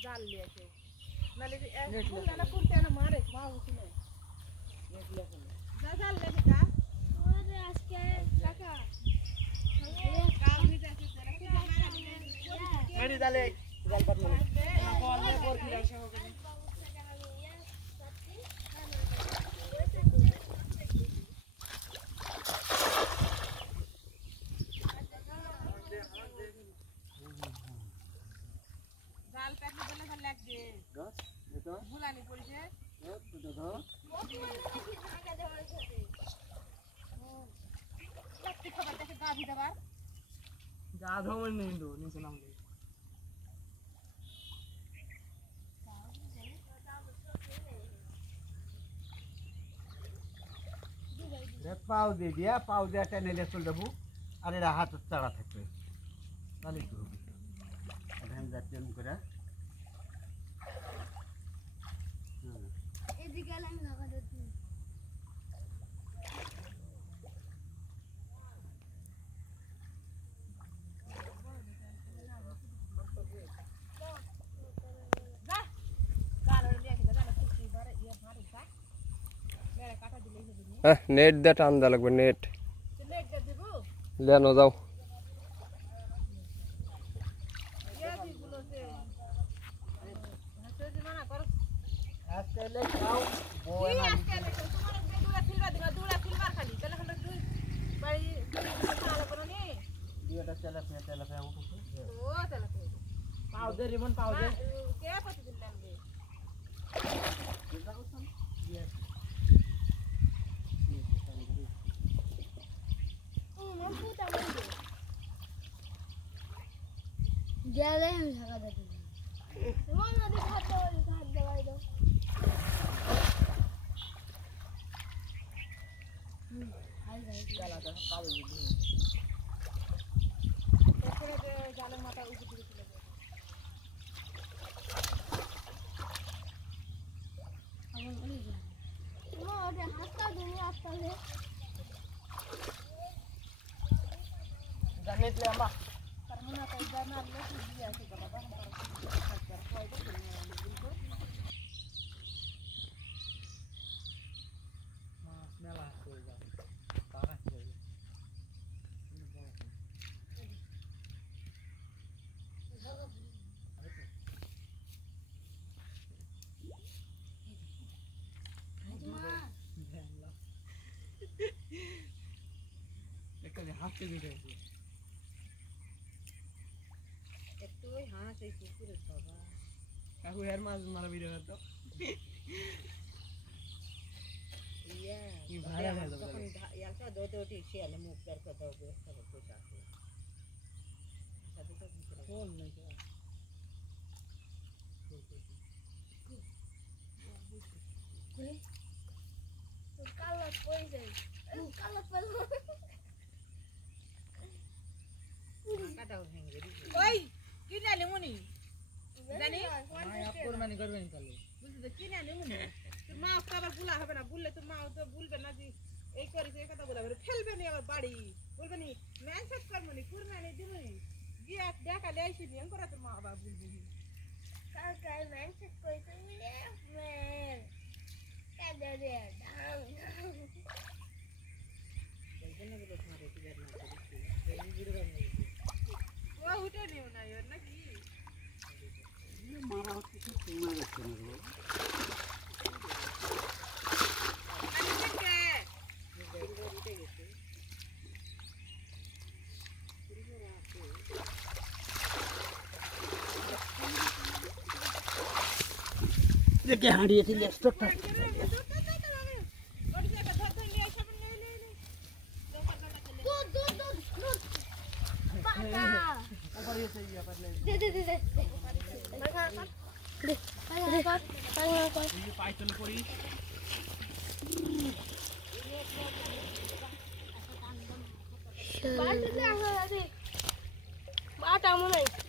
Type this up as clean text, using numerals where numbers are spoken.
জাল লিয়েছে নালে এক ফুলটা ফুলতে না মারে মা উঠিলে নেট লিয়েছে যা জাল লেগে যা ওরে আজকে কাকা কাল ভিজে আছে তেরা কি মেডি জালে জাল পাত মানে করলে পর কি রাখা হবে জাল কাটলে বলে জাল লাগ দে দস এটা বুলানি পড়ছে এটা ধর মোটি মানে নাকি জায়গা দেওয়ার সাথে ও কত খবর দেখে গা ভিদাবার গা ধোমন নিন্দো নিচে নামলে রে পাও দে দিয়া পাও দিয়া টেনে লে চল দেবো আর এরা হাত চাড়া থাকবে তাহলে কি হবে এখন যাচ্ছেন করে এদিকে আমি লাগা দিচ্ছি যা জাল লিয়ে গেছে জাল কুচি ধরে ইয়া মারি কা মেরে কাটা দিলে হবে হ্যাঁ নেট দে টান দা লাগবে নেট নেট দে দেবো লে ন যাও আজকালে খাও বই না আজকালে তোমার দুলা খিলবা দিবা দুলা খিলবার খালি তাহলে আমরা দুই বাড়ি খালা করো নি দুইটা তেলা উঠছে ও তেলা পাও দে রিবন পাও দে কে প্রতিদিন লাগবে মমপুটা মন্দে গেলে আমি ঢাকা দেব তোমার নদী ঘাট দেওয়াই দাও জালের মাথা উপর দিকে তুলে দেবো হাতটা ধরে আসতে জানিয়ে আমরা তার মনে হয় জানার লোক দিয়ে আছে বাবা মেলা হয়ে যাবে পাকা হয়ে যাবে একটা হাতে দিতে হবে একটু ওই হাঁস এই কুকুরের বাবা কাকু এর মাছ মারা ভিডিও করতো ইয়া কি ভাড়া দেয় তখন ইয়াটা দোতে ওটি শিয়ালে মুখ বের করে দাও ব্যবস্থা করতে চাচ্ছে সাথে তো ফোন নাই তো কালা কই যায় কালা পালো কাটাও ভেঙে দিছে ওই কি নালে মনি জানি আপর মানে করবেন তাহলে বুঝলি তো কি নালে মনি তোর মা আবার বুলা হবে না বুললে তোর মা তো বুলবে না যে এই করিস এই কথা বলবে ফেলবে না আবার বাড়ি বলবে নি ম্যানসেট করবনি কুরবানি দিবনি গিয়া দেখা লাইছি নিয়ম করে তোর মা আবার বুলবি কাকা ম্যানসেট কই তুমি রে ম্যান কাদা রে ডাং বলবো না বলে মারে কি আর না করিস এই বুড়ো ও উঠে নিও না এর নাকি মারা হচ্ছে কি মারা হচ্ছে না ये क्या हांडी है ले स्टॉप कर दे दे दे दे पाइथन करी बाटा मने